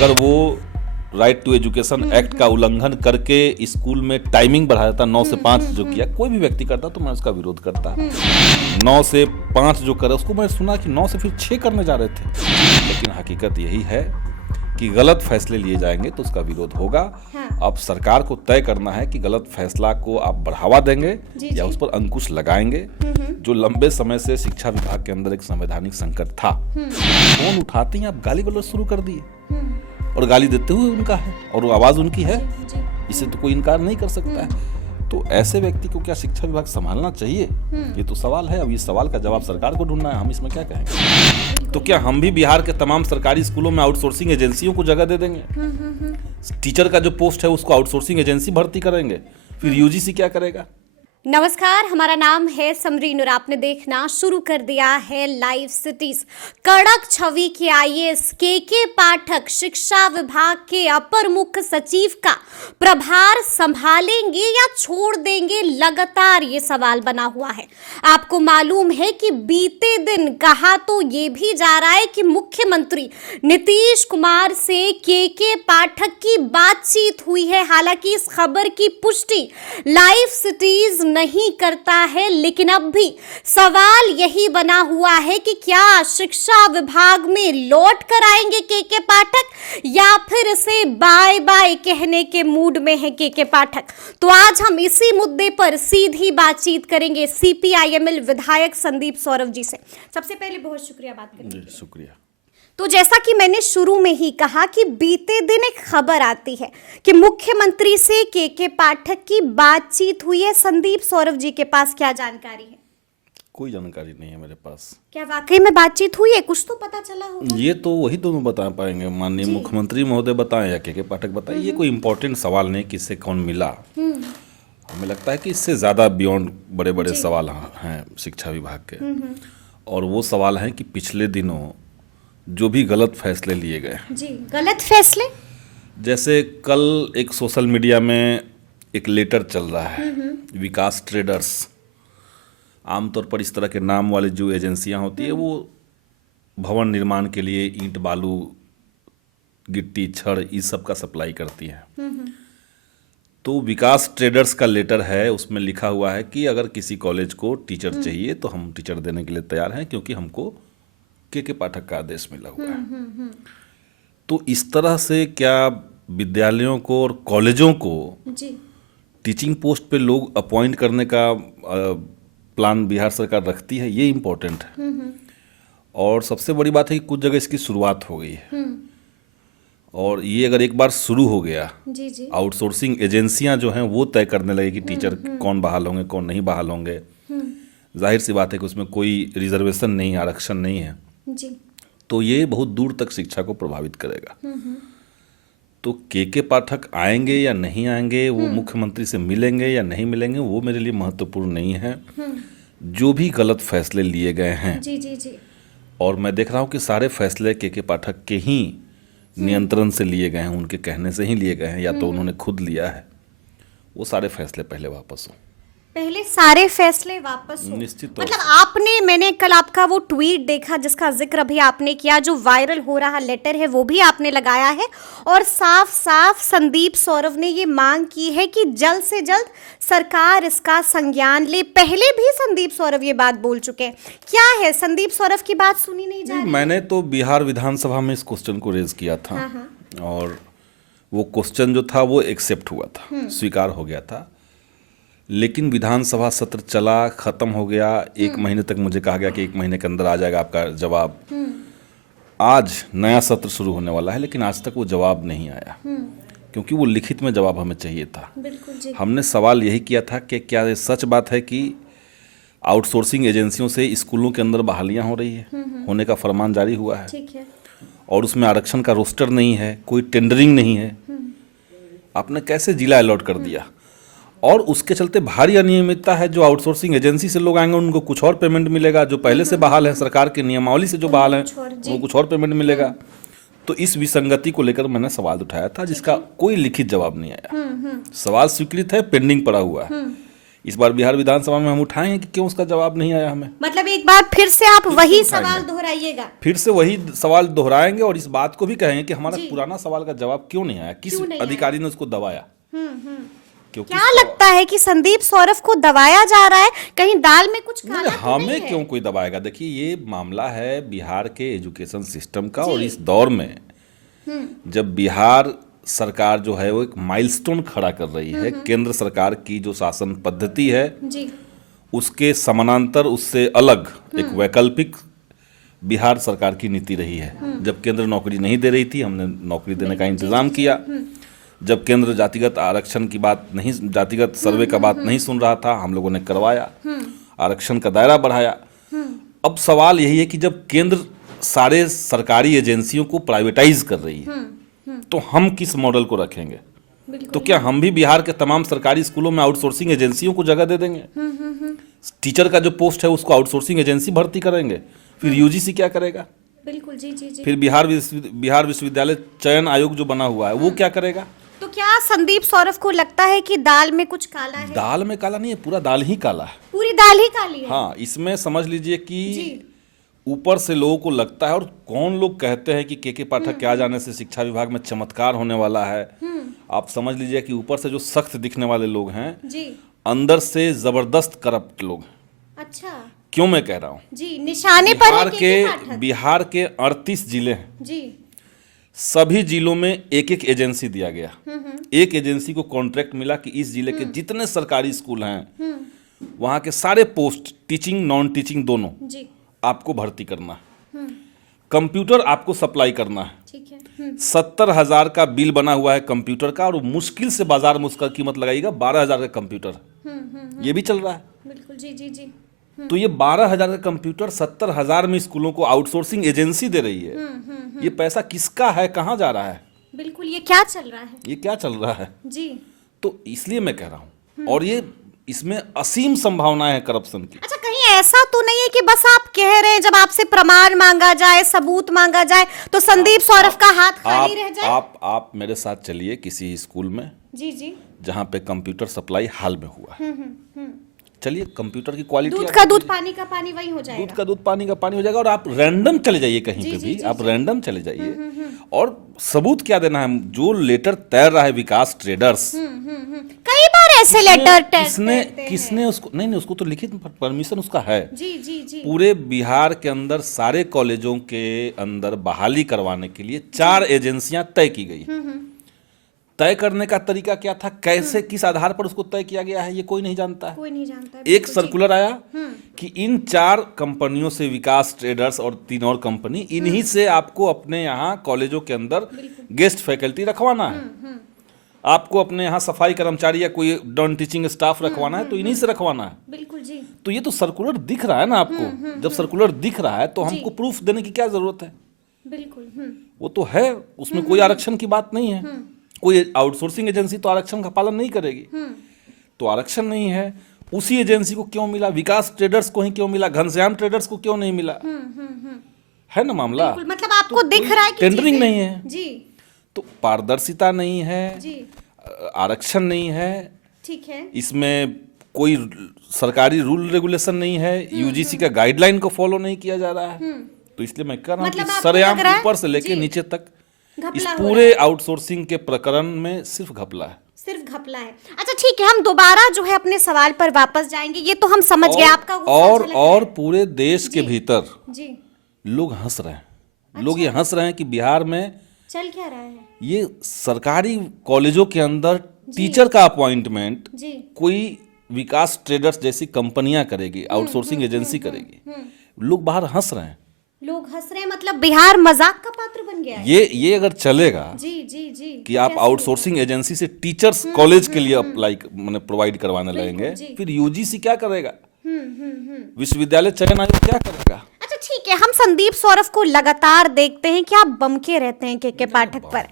अगर वो right to education act का उल्लंघन करके स्कूल में टाइमिंग बढ़ा देता 9 से 5 जो किया, कोई भी व्यक्ति करता तो मैं उसका विरोध करता। 9 से 5 जो करे उसको मैं सुना कि 9 से फिर 6 करने जा रहे थे, लेकिन हकीकत यही है कि गलत फैसले लिए जाएंगे तो उसका विरोध होगा। अब सरकार को तय करना है कि गलत फैसला को आप बढ़ावा देंगे या उस पर अंकुश लगाएंगे। जो लंबे समय से शिक्षा विभाग के अंदर एक संवैधानिक संकट था, फोन उठाते ही आप गाली गलौज शुरू कर दिए और गाली देते हुए उनका है और वो आवाज उनकी है, इसे तो कोई इनकार नहीं कर सकता है। तो ऐसे व्यक्ति को क्या शिक्षा विभाग संभालना चाहिए, ये तो सवाल है। अब इस सवाल का जवाब सरकार को ढूंढना है, हम इसमें क्या कहेंगे। तो क्या हम भी बिहार के तमाम सरकारी स्कूलों में आउटसोर्सिंग एजेंसियों को जगह दे देंगे? टीचर का जो पोस्ट है उसको आउटसोर्सिंग एजेंसी भर्ती करेंगे, फिर यूजीसी क्या करेगा? नमस्कार, हमारा नाम है समरीन और आपने देखना शुरू कर दिया है लाइव सिटीज। कड़क छवि के आईएएस के पाठक शिक्षा विभाग के अपर मुख्य सचिव का प्रभार संभालेंगे या छोड़ देंगे, लगातार ये सवाल बना हुआ है। आपको मालूम है कि बीते दिन कहा तो ये भी जा रहा है कि मुख्यमंत्री नीतीश कुमार से के पाठक की बातचीत हुई है। हालांकि इस खबर की पुष्टि लाइव सिटीज नहीं करता है, लेकिन अब भी सवाल यही बना हुआ है कि क्या शिक्षा विभाग में लौट कर आएंगे के पाठक या फिर इसे बाय बाय कहने के मूड में है के पाठक। तो आज हम इसी मुद्दे पर सीधी बातचीत करेंगे सीपीआईएमएल विधायक संदीप सौरभ जी से। सबसे पहले बहुत शुक्रिया बात करने के लिए। शुक्रिया। तो जैसा कि मैंने शुरू में ही कहा कि बीते दिन एक खबर आती है कि मुख्यमंत्री से के पाठक की बातचीत हुई है। संदीप सौरभ जी के पास क्या जानकारी है? कोई जानकारी नहीं है मेरे पास। क्या वाकई में बातचीत हुई है? कुछ तो पता चला होगा। ये तो वही दोनों बता पाएंगे, माननीय मुख्यमंत्री महोदय बताएं या के पाठक बताएं। ये कोई इंपॉर्टेंट सवाल नहीं कि इससे कौन मिला। हमें लगता है कि इससे ज़्यादा बियॉन्ड बड़े बड़े सवाल हैं शिक्षा विभाग के, और वो सवाल हैं कि पिछले दिनों जो भी गलत फैसले लिए गए जी, गलत फैसले। जैसे कल एक सोशल मीडिया में एक लेटर चल रहा है, विकास ट्रेडर्स, आमतौर पर इस तरह के नाम वाली जो एजेंसियां होती है वो भवन निर्माण के लिए ईंट बालू गिट्टी छड़ इस सब का सप्लाई करती है। तो विकास ट्रेडर्स का लेटर है, उसमें लिखा हुआ है कि अगर किसी कॉलेज को टीचर चाहिए तो हम टीचर देने के लिए तैयार हैं, क्योंकि हमको के पाठक का आदेश मिला हुआ है। तो इस तरह से क्या विद्यालयों को और कॉलेजों को टीचिंग पोस्ट पे लोग अपॉइंट करने का प्लान बिहार सरकार रखती है, ये इम्पोर्टेंट है। और सबसे बड़ी बात है कि कुछ जगह इसकी शुरुआत हो गई है, और ये अगर एक बार शुरू हो गया, आउटसोर्सिंग एजेंसियां जो हैं वो तय करने लगे कि टीचर कौन बहाल होंगे कौन नहीं बहाल होंगे। जाहिर सी बात है कि उसमें कोई रिजर्वेशन नहीं, आरक्षण नहीं है जी। तो ये बहुत दूर तक शिक्षा को प्रभावित करेगा। तो के पाठक आएंगे या नहीं आएंगे, वो मुख्यमंत्री से मिलेंगे या नहीं मिलेंगे, वो मेरे लिए महत्वपूर्ण नहीं है। जो भी गलत फैसले लिए गए हैं जी, और मैं देख रहा हूँ कि सारे फैसले के पाठक के ही नियंत्रण से लिए गए हैं, उनके कहने से ही लिए गए हैं, या तो उन्होंने खुद लिया है। वो सारे फैसले पहले वापस हो, पहले सारे फैसले वापस हो। निश्चित मतलब मैंने कल आपका वो ट्वीट देखा जिसका जिक्र भी आपने किया, जो वायरल हो रहा लेटर है वो भी आपने लगाया है, और साफ साफ संदीप सौरभ ने ये मांग की है कि जल्द से जल्द सरकार इसका संज्ञान ले। पहले भी संदीप सौरभ ये बात बोल चुके हैं। क्या है, संदीप सौरभ की बात सुनी नहीं जा रही? मैंने तो बिहार विधानसभा में इस क्वेश्चन को रेज किया था, और वो क्वेश्चन जो था वो एक्सेप्ट हुआ था, स्वीकार हो गया था। लेकिन विधानसभा सत्र चला, खत्म हो गया, 1 महीने तक मुझे कहा गया कि 1 महीने के अंदर आ जाएगा आपका जवाब। आज नया सत्र शुरू होने वाला है, लेकिन आज तक वो जवाब नहीं आया, क्योंकि वो लिखित में जवाब हमें चाहिए था। हमने सवाल यही किया था कि क्या ये सच बात है कि आउटसोर्सिंग एजेंसियों से स्कूलों के अंदर बहालियां हो रही है, होने का फरमान जारी हुआ है, ठीक है, और उसमें आरक्षण का रोस्टर नहीं है, कोई टेंडरिंग नहीं है, आपने कैसे जिला अलॉट कर दिया? और उसके चलते भारी अनियमितता है। जो आउटसोर्सिंग एजेंसी से लोग आएंगे उनको कुछ और पेमेंट मिलेगा, जो पहले से बहाल है सरकार के नियमावली से जो बहाल है उनको कुछ और पेमेंट मिलेगा। तो इस विसंगति को लेकर मैंने सवाल उठाया था, जिसका कोई लिखित जवाब नहीं आया। सवाल स्वीकृत है, पेंडिंग पड़ा हुआ है इस बार बिहार विधानसभा में हम उठाएंगे कि क्यों उसका जवाब नहीं आया हमें। मतलब एक बार फिर से आप वही सवाल दोहराइएगा। फिर से वही सवाल दोहराएंगे और इस बात को भी कहेंगे कि हमारा पुराना सवाल का जवाब क्यों नहीं आया, किस अधिकारी ने उसको दबाया। क्योंकि क्या लगता है कि संदीप सौरभ को दबाया जा रहा है, कहीं दाल में कुछ काला तो हमें नहीं है? क्यों कोई दबाएगा। देखिए ये मामला है बिहार के एजुकेशन सिस्टम का, और इस दौर में जब बिहार सरकार जो है वो एक माइलस्टोन खड़ा कर रही है, केंद्र सरकार की जो शासन पद्धति है जी उसके समानांतर, उससे अलग एक वैकल्पिक बिहार सरकार की नीति रही है। जब केंद्र नौकरी नहीं दे रही थी, हमने नौकरी देने का इंतजाम किया। जब केंद्र जातिगत आरक्षण की बात नहीं, जातिगत सर्वे का बात नहीं सुन रहा था, हम लोगों ने करवाया, आरक्षण का दायरा बढ़ाया। अब सवाल यही है कि जब केंद्र सारे सरकारी एजेंसियों को प्राइवेटाइज कर रही है तो हम किस मॉडल को रखेंगे। तो क्या हम भी बिहार के तमाम सरकारी स्कूलों में आउटसोर्सिंग एजेंसियों को जगह दे देंगे? टीचर का जो पोस्ट है उसको आउटसोर्सिंग एजेंसी भर्ती करेंगे, फिर यूजीसी क्या करेगा? बिल्कुल जी जी जी। फिर बिहार विश्वविद्यालय चयन आयोग जो बना हुआ है वो क्या करेगा? तो क्या संदीप सौरभ को लगता है कि दाल में कुछ काला है? दाल में काला नहीं है, पूरा दाल ही काला है। पूरी दाल ही काली है। हाँ, इसमें समझ लीजिए कि ऊपर से लोगों को लगता है, और कौन लोग कहते हैं कि के पाठक के आ जाने से शिक्षा विभाग में चमत्कार होने वाला है। आप समझ लीजिए कि ऊपर से जो सख्त दिखने वाले लोग हैं जी, अंदर से जबरदस्त करप्ट लोग हैं। अच्छा, क्यों मैं कह रहा हूँ? जी, निशाने पर है के पाठक। बिहार के 38 जिले हैं जी, सभी जिलों में एक एक एजेंसी दिया गया। एक एजेंसी को कॉन्ट्रैक्ट मिला कि इस जिले के जितने सरकारी स्कूल हैं वहां के सारे पोस्ट, टीचिंग नॉन टीचिंग दोनों, जी, आपको भर्ती करना है। कंप्यूटर आपको सप्लाई करना है। ठीक है। 70,000 का बिल बना हुआ है कंप्यूटर का, और मुश्किल से बाजार में उसका कीमत लगाइएगा 12,000 का कंप्यूटर। ये भी चल रहा है। बिल्कुल जी जी जी। तो ये 12,000 का कंप्यूटर 70,000 में स्कूलों को आउटसोर्सिंग एजेंसी दे रही है। ये पैसा किसका है, कहाँ जा रहा है? बिल्कुल, ये क्या चल रहा है? ये क्या चल रहा है? जी, तो इसलिए मैं कह रहा हूँ, और ये इसमें असीम संभावनाएं हैं करप्शन की। अच्छा, कहीं ऐसा तो नहीं है कि बस आप कह रहे हैं जब आपसे प्रमाण मांगा जाए, सबूत मांगा जाए तो संदीप सौरभ का हाथ खाली रह जाए? आप मेरे साथ चलिए किसी स्कूल में जी जी, जहाँ पे कंप्यूटर सप्लाई हाल में हुआ है। चलिए, कंप्यूटर की क्वालिटी, दूध का दूध, पानी का पानी वही हो जाएगा। दूध का दूध, पानी का पानी हो जाएगा। और आप रैंडम चले जाइए कहीं पे भी, आप रैंडम चले जाइए, और सबूत क्या देना है? जो लेटर तैर रहा है विकास ट्रेडर्स, कई बार ऐसे लेटर किसने उसको, नहीं उसको तो लिखित परमिशन उसका है। जी जी जी, पूरे बिहार के अंदर सारे कॉलेजों के अंदर बहाली करवाने के लिए 4 एजेंसियां तय की गई। तय करने का तरीका क्या था, कैसे, किस आधार पर उसको तय किया गया है, ये कोई नहीं जानता है। कोई नहीं जानता है। एक सर्कुलर आया कि इन 4 कंपनियों से, विकास ट्रेडर्स और 3 और कंपनी, इन्हीं से आपको अपने यहाँ कॉलेजों के अंदर गेस्ट फैकल्टी रखवाना है। आपको अपने यहाँ सफाई कर्मचारी या कोई नॉन टीचिंग स्टाफ रखवाना है तो इन्हीं से रखवाना है। बिल्कुल जी। तो ये तो सर्कुलर दिख रहा है ना आपको। जब सर्कुलर दिख रहा है तो हमको प्रूफ देने की क्या जरूरत है? बिल्कुल, वो तो है, उसमें कोई आरक्षण की बात नहीं है। कोई आउटसोर्सिंग एजेंसी तो आरक्षण का पालन नहीं करेगी। तो आरक्षण नहीं है, उसी एजेंसी को क्यों मिला? विकास ट्रेडर्स को ही क्यों मिला? घनश्याम ट्रेडर्स को क्यों नहीं मिला? है ना मामला। मतलब आपको दिख रहा है कि टेंडरिंग नहीं है जी, तो पारदर्शिता नहीं है जी, आरक्षण नहीं है, ठीक है, इसमें कोई सरकारी रूल रेगुलेशन नहीं है, यूजीसी का गाइडलाइन को फॉलो नहीं किया जा रहा है। तो इसलिए मैं कह रहा हूँ कि सरेआम ऊपर से लेके नीचे तक इस पूरे आउटसोर्सिंग के प्रकरण में सिर्फ घपला है, सिर्फ घपला है। अच्छा ठीक है, हम दोबारा जो है अपने सवाल पर वापस जाएंगे। ये तो हम समझ गए आपका गुस्सा। और पूरे देश के भीतर जी लोग हंस रहे हैं। लोग ये हंस रहे हैं कि बिहार में चल क्या रहा है। ये सरकारी कॉलेजों के अंदर टीचर का अपॉइंटमेंट कोई विकास ट्रेडर्स जैसी कंपनियां करेगी, आउटसोर्सिंग एजेंसी करेगी। लोग बाहर हंस रहे हैं। लोग हंस रहे हैं, मतलब बिहार मजाक का पात्र बन गया है। ये अगर चलेगा जी जी जी, कि आप आउटसोर्सिंग एजेंसी से टीचर्स कॉलेज के लिए अप्लाई मैंने प्रोवाइड करवाने लगेंगे, फिर यूजीसी क्या करेगा? विश्वविद्यालय चयन आयोग क्या करेगा? अच्छा ठीक है, हम संदीप सौरभ को लगातार देखते हैं कि आप बमके रहते हैं के पाठक पर।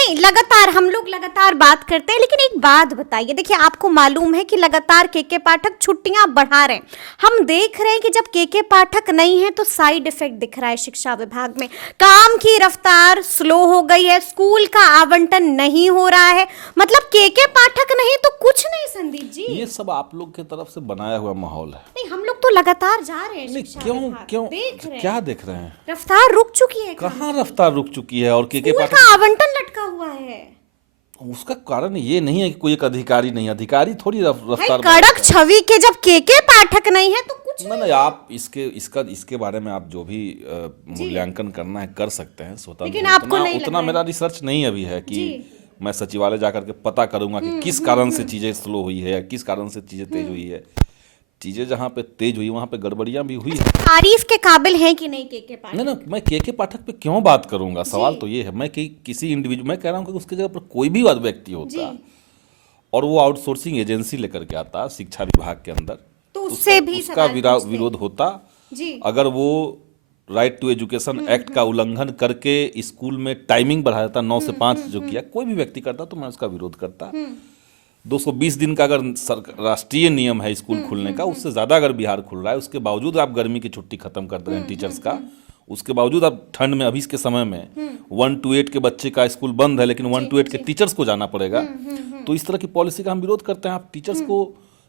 नहीं, लगातार हम लोग लगातार बात करते हैं, लेकिन एक बात बताइए, देखिए आपको मालूम है कि लगातार के पाठक छुट्टियां बढ़ा रहे हैं। हम देख रहे हैं कि जब के पाठक नहीं है तो साइड इफेक्ट दिख रहा है शिक्षा विभाग में, काम की रफ्तार स्लो हो गई है, स्कूल का आवंटन नहीं हो रहा है, मतलब के पाठक नहीं तो कुछ नहीं। संदीप जी, ये सब आप लोग की तरफ से बनाया हुआ माहौल है। नहीं, हम लोग तो लगातार जा रहे हैं नहीं, शिक्षा क्यों विभाग, क्यों देख रहे हैं, क्या देख रहे हैं? रफ्तार रुक चुकी है, कहाँ रफ्तार रुक चुकी है? और के स्कूल पाठक, का आवंटन लटका हुआ है। उसका कारण ये नहीं है कि कोई एक अधिकारी नहीं, अधिकारी थोड़ी भाई रफ्तार कड़क छवि के जब के पाठक नहीं है तो कुछ नहीं, आप इसके बारे में आप जो भी मूल्यांकन करना है कर सकते हैं स्वतंत्र। लेकिन आपको नहीं लग उतना रहा है। मेरा रिसर्च नहीं अभी है कि मैं सचिवालय जाकर के पता करूंगा कि किस कारण से चीजें स्लो हुई है या किस कारण से चीजें तेज हुई है। चीजें जहाँ पे तेज हुई वहाँ पे गड़बड़ियां भी हुई है। तारीफ के काबिल हैं कि नहीं के पाठक? नहीं ना, मैं के पाठक पे क्यों बात करूंगा? सवाल तो ये है, मैं किसी इंडिविजुअल, मैं कह रहा हूँ कि उसके जगह पर कोई भी व्यक्ति होता और वो आउटसोर्सिंग एजेंसी लेकर के आता शिक्षा विभाग के अंदर, तो उससे भी उसका सवाल पूछते हैं। विरोध होता। जी, अगर वो राइट टू एजुकेशन एक्ट का उल्लंघन करके स्कूल में टाइमिंग बढ़ा देता 9 से 5 जो किया कोई भी व्यक्ति करता तो मैं उसका विरोध करता। 220 दिन का अगर राष्ट्रीय नियम है स्कूल खुलने का, उससे ज़्यादा अगर बिहार खुल रहा है, उसके बावजूद आप गर्मी की छुट्टी खत्म कर दे रहे हैं टीचर्स का, उसके बावजूद आप ठंड में अभी के समय में 1 to 8 के बच्चे का स्कूल बंद है लेकिन 1 to 8 के टीचर्स को जाना पड़ेगा। तो इस तरह की पॉलिसी का हम विरोध करते हैं। आप टीचर्स को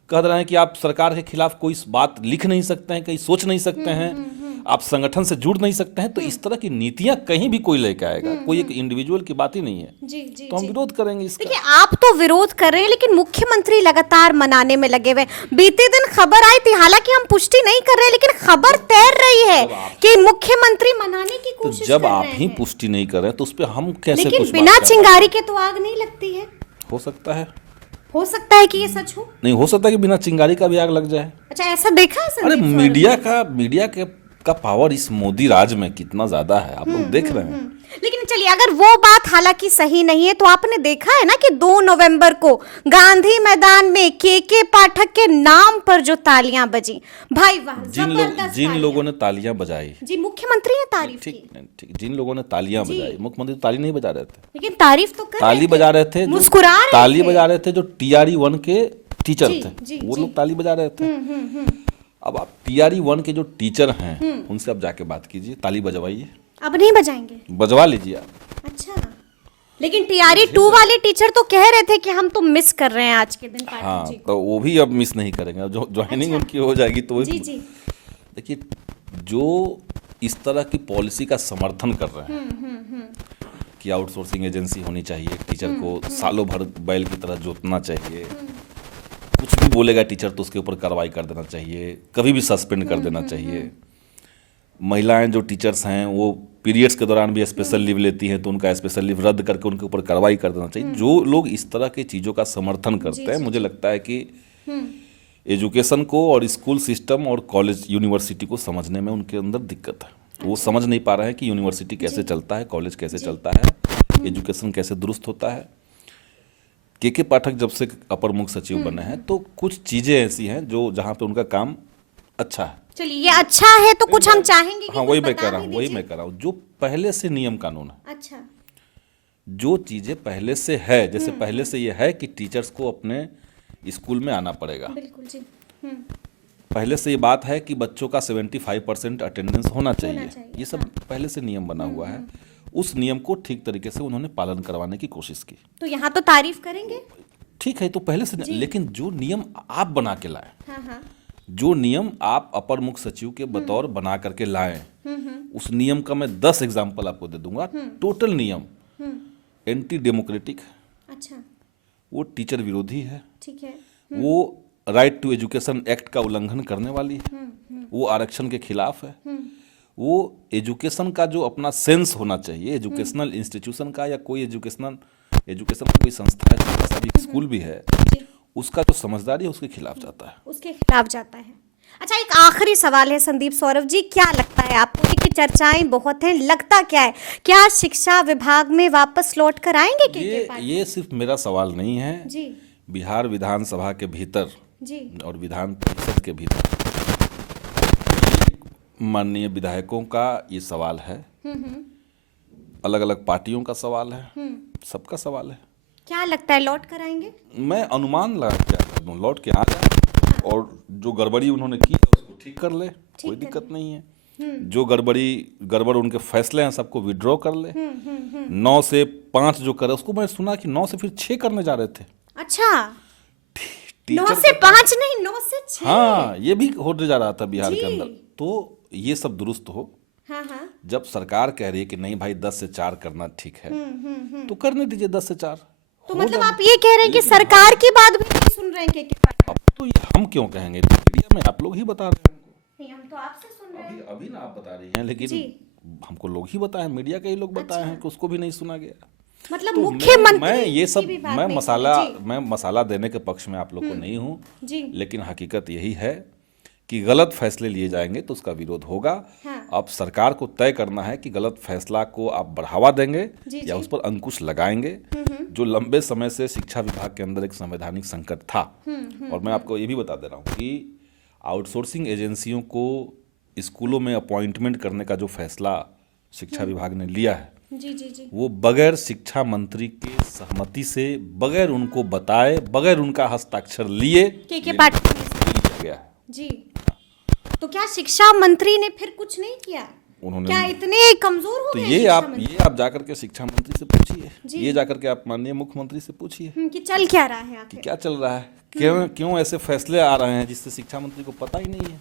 कह रहे हैं कि आप सरकार के खिलाफ कोई बात लिख नहीं सकते हैं, कहीं सोच नहीं सकते हैं, आप संगठन से जुड़ नहीं सकते हैं। तो इस तरह की नीतियां कहीं भी कोई लेके आएगा, कोई एक इंडिविजुअल की बात ही नहीं है। जी, जी, तो हम विरोध करेंगे इसका। देखिए आप तो विरोध कर रहे हैं लेकिन मुख्यमंत्री लगातार मनाने में लगे हुए हैं। बीते दिन खबर आई थी, हालांकि हम पुष्टि नहीं कर रहे लेकिन खबर तैर रही है कि मुख्यमंत्री मनाने की तो कोशिश जब कर आप रहे ही हैं। पुष्टि नहीं कर रहे हैं तो उस पर हम कैसे लेकिन कुछ बिना बात करें? चिंगारी के तो आग नहीं लगती है। हो सकता है, हो सकता है कि ये सच हो। नहीं हो सकता कि बिना चिंगारी का भी आग लग जाए। अच्छा, ऐसा देखा है अरे संदीप सौरभ? मीडिया का पावर इस मोदी राज में कितना ज्यादा है, आप लोग देख रहे हैं। लेकिन चलिए, अगर वो बात हालांकि सही नहीं है तो आपने देखा है ना कि 2 नवंबर को गांधी मैदान में के पाठक के नाम पर जो तालियां बजी, भाई वाह, जबरदस्त जिन तालियां। लोगों ने तालियां बजाई, जी, मुख्यमंत्री ने तारीफ की, ठीक, जिन लोगों ने तालियां बजाई, मुख्यमंत्री ताली नहीं बजा रहे थे, लेकिन तारीफ तो कर ताली रहे थे, बजा रहे थे, मुस्कुरा रहे ताली थे। बजा रहे थे जो TRE 1 के टीचर जी, थे, जी, वो जी। लोग ताली बजा रहे थे। अब आप TRE 1 के जो टीचर हैं उनसे आप जाके बात कीजिए, ताली बजवाइए, अब नहीं बजाएंगे। बजवा लीजिए आप। अच्छा, लेकिन TRE 2 वाले टीचर तो कह रहे थे कि हम तो मिस कर रहे हैं आज के दिन पाठक हाँ, जी को। तो वो भी अब मिस नहीं करेंगे, जो ज्वाइनिंग उनकी हो जाएगी तो जी, जी, देखिए, जो इस तरह की पॉलिसी का समर्थन कर रहे हैं कि आउटसोर्सिंग एजेंसी होनी चाहिए, टीचर को सालों भर बैल की तरह जोतना चाहिए, कुछ भी बोलेगा टीचर तो उसके ऊपर कार्रवाई कर देना चाहिए, कभी भी सस्पेंड कर देना चाहिए। महिलाएं जो टीचर्स हैं वो पीरियड्स के दौरान भी स्पेशल लीव लेती हैं तो उनका स्पेशल लीव रद्द करके उनके ऊपर कार्रवाई कर देना चाहिए। जो लोग इस तरह की चीज़ों का समर्थन करते हैं, मुझे लगता है कि एजुकेशन को और स्कूल सिस्टम और कॉलेज यूनिवर्सिटी को समझने में उनके अंदर दिक्कत है। वो समझ नहीं पा रहे हैं कि यूनिवर्सिटी कैसे चलता है, कॉलेज कैसे चलता है, एजुकेशन कैसे दुरुस्त होता है। के पाठक जब से अपर मुख्य सचिव बने हैं तो कुछ चीज़ें ऐसी हैं जो जहाँ पे उनका काम अच्छा है। चलिए, ये अच्छा है तो कुछ हम चाहेंगे कि हाँ, कुछ वही मैं बता कह रहा भी हूँ, वही दीजिए। मैं कह रहा हूँ, जो पहले से नियम कानून है, अच्छा, जो चीज़ें पहले से है, जैसे पहले से ये है कि टीचर्स को अपने स्कूल में आना पड़ेगा, बिल्कुल जी, पहले से ये बात है कि बच्चों का 75% अटेंडेंस होना चाहिए, चाहिए, ये सब पहले से नियम बना हुआ है। उस नियम को ठीक तरीके से उन्होंने पालन करवाने की कोशिश की। तो यहाँ तो तारीफ करेंगे। ठीक है, तो पहले से, लेकिन जो नियम आप बना के लाए, हाँ, हाँ, जो नियम आप अपर मुख्य सचिव के बतौर बना करके लाए, उस नियम का मैं 10 एग्जाम्पल आपको दे दूंगा। टोटल नियम एंटी डेमोक्रेटिक है, अच्छा, वो टीचर विरोधी है, ठीक है, वो राइट टू एजुकेशन एक्ट का उल्लंघन करने वाली है, वो आरक्षण के खिलाफ है, वो एजुकेशन का जो अपना सेंस होना चाहिए, एजुकेशनल इंस्टीट्यूशन का या कोई एजुकेशन का कोई संस्था है, छोटा सा भी स्कूल भी है, उसका जो समझदारी है उसके खिलाफ जाता है, उसके खिलाफ जाता है। अच्छा, एक आखिरी सवाल है संदीप सौरभ जी, क्या लगता है आपको? देखिए चर्चाएं बहुत हैं, लगता क्या है, क्या शिक्षा विभाग में वापस लौट कर आएंगे के पाठक? ये सिर्फ मेरा सवाल नहीं है, जी, बिहार विधानसभा के भीतर जी, और विधान परिषद के भीतर माननीय विधायकों का ये सवाल है, अलग अलग पार्टियों का सवाल है, सबका सवाल है। क्या लगता है लौट कर आएंगे? मैं अनुमान लगा के क्या कर दूं, लौट के आ जाए और जो गड़बड़ी उन्होंने की है उसको ठीक कर ले, कोई दिक्कत नहीं है। जो गड़बड़ उनके फैसले हैं सबको विड्रॉ कर ले। 9 से 5 जो करे उसको, मैं सुना कि 9 से फिर 6 करने जा रहे थे। अच्छा, 9 टीचर से 5 नहीं, 9 से 6। हाँ, ये भी होने जा रहा था बिहार के जी। अंदर। तो ये सब दुरुस्त हो। हाँ हाँ। जब सरकार कह रही है कि नहीं भाई 10 से 4 करना ठीक है, तो करने दीजिए 10 से 4। तो मतलब आप ये कह रहे हैं कि सरकार की बात भी नहीं सुन रहे हैं के पाठक? अब तो ये हम क्यों कहेंगे, मीडिया में आप लोग ही बता रहे हैं। नहीं, हम तो आपसे सुन रहे हैं। अभी ना आप बता रही हैं, लेकिन जी। हमको लोग ही बताए, मीडिया के ही लोग बताए हैं कि उसको भी नहीं सुना गया। मतलब तो मुख्यमंत्री मैं ये सब की भी बात मैं नहीं मैं मसाला देने के पक्ष में आप लोग को नहीं हूँ, जी। लेकिन हकीकत यही है कि गलत फैसले लिए जाएंगे तो उसका विरोध होगा। हाँ। अब सरकार को तय करना है कि गलत फैसला को आप बढ़ावा देंगे जी, या जी। उस पर अंकुश लगाएंगे। जो लंबे समय से शिक्षा विभाग के अंदर एक संवैधानिक संकट था, और मैं आपको ये भी बता दे रहा हूँ कि आउटसोर्सिंग एजेंसियों को स्कूलों में अपॉइंटमेंट करने का जो फैसला शिक्षा विभाग ने लिया है, जी जी जी। वो बगैर शिक्षा मंत्री के सहमति से, बगैर उनको बताए, बगैर उनका हस्ताक्षर लिए के पाठक ने लिया गया है। जी। तो क्या शिक्षा मंत्री ने फिर कुछ नहीं किया? उन्होंने क्या इतने कमजोर हो तो गए ये शिक्षा आप मंत्री? जाकर के शिक्षा मंत्री से पूछिए, ये जाकर के आप माननीय मुख्यमंत्री से पूछिए कि चल क्या रहा है कि आखिर? क्या चल रहा है, क्यों ऐसे फैसले आ रहे हैं जिससे शिक्षा मंत्री को पता ही नहीं है।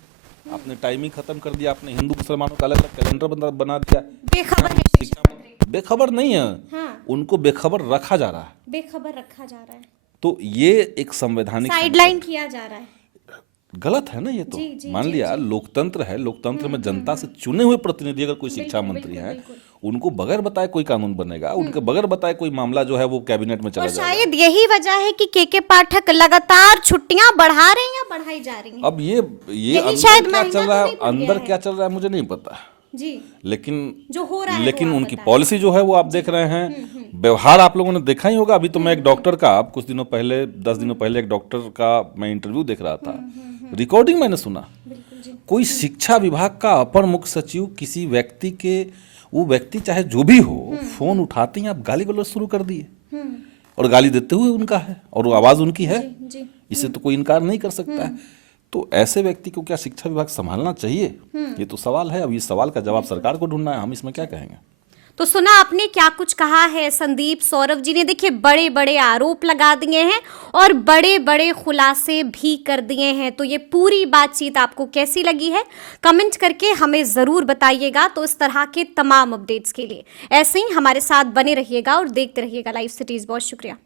आपने टाइमिंग खत्म कर दिया, आपने हिंदू मुसलमानों का अलग अलग कैलेंडर बना दिया। बेखबर है शिक्षा मंत्री। बेखबर नहीं है, हाँ। उनको बेखबर रखा जा रहा है। बेखबर रखा जा रहा है, तो ये एक संवैधानिक साइडलाइन किया जा रहा है। गलत है ना ये तो। जी, जी, मान जी, लिया लोकतंत्र है, लोकतंत्र में जनता से चुने हुए प्रतिनिधि अगर कोई शिक्षा मंत्री बिल्कुल, हैं, बिल्कुल। उनको बगैर बताए कोई कानून बनेगा, उनके बगैर बताए कोई मामला जो है वो कैबिनेट में चला और जाएगा। शायद यही वजह है कि के पाठक लगातार छुट्टियां बढ़ा रहे हैं या बढ़ाई जा रही हैं। अब ये यही शायद अंदर क्या महंगा चल तो रहा नहीं है, पड़ गया अंदर है। क्या चल रहा है मुझे नहीं पता, जी। लेकिन जो हो रहा है लेकिन वो आप उनकी बताएं। पॉलिसी जो है वो आप देख रहे हैं। व्यवहार आप लोगों ने देखा ही होगा। अभी तो मैं एक डॉक्टर का, आप कुछ दिनों पहले 10 दिनों पहले एक डॉक्टर का मैं इंटरव्यू देख रहा था, रिकॉर्डिंग मैंने सुना। बिल्कुल जी। कोई शिक्षा विभाग का अपर मुख्य सचिव किसी व्यक्ति के, वो व्यक्ति चाहे जो भी हो, फोन उठाते ही आप गाली गलौज शुरू कर दिए, और गाली देते हुए उनका है और वो आवाज उनकी है, जी। इसे तो कोई इनकार नहीं कर सकता है। तो ऐसे व्यक्ति को क्या शिक्षा विभाग संभालना चाहिए, ये तो सवाल है। अब इस सवाल का जवाब सरकार को ढूंढना है, हम इसमें क्या कहेंगे। तो सुना आपने क्या कुछ कहा है संदीप सौरभ जी ने। देखिए, बड़े बड़े आरोप लगा दिए हैं और बड़े बड़े खुलासे भी कर दिए हैं। तो ये पूरी बातचीत आपको कैसी लगी है, कमेंट करके हमें ज़रूर बताइएगा। तो इस तरह के तमाम अपडेट्स के लिए ऐसे ही हमारे साथ बने रहिएगा और देखते रहिएगा लाइव सिटीज़। बहुत शुक्रिया।